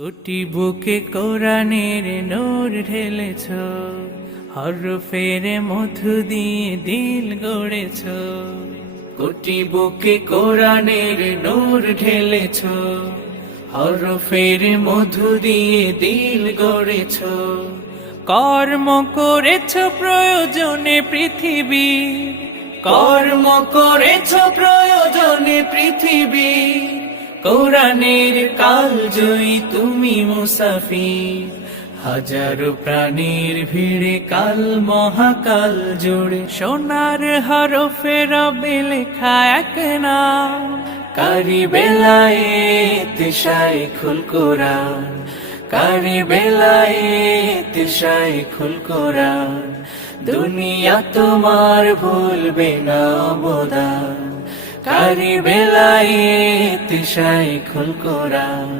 কোটি বুকে কোরআনের নূর ঢেলেছ, হরফের মধু দিয়ে দিল গড়েছ। কোটি বুকে কোরআনের নোর ঢেলেছ, হরফের মধু দিয়ে দিল গড়েছ। কর্ম করেছ প্রয়োজনে পৃথিবী, কর্ম করেছ প্রয়োজনে পৃথিবী। কোরআনের কাল জয়ী তুমি মুসাফির। হাজারো প্রাণীর ভিড়ে কাল, মহাকাল জুড়ে সোনার হরফে রবে লেখা এক নাম। কারি বেলায় তিসাই খুল কোরআন, কারি বেলায় তিসাই খুল কোরআন। দুনিয়া তোমার ভুলবে না অবদান। কারি বেলায় তিশাই খুল কোরআন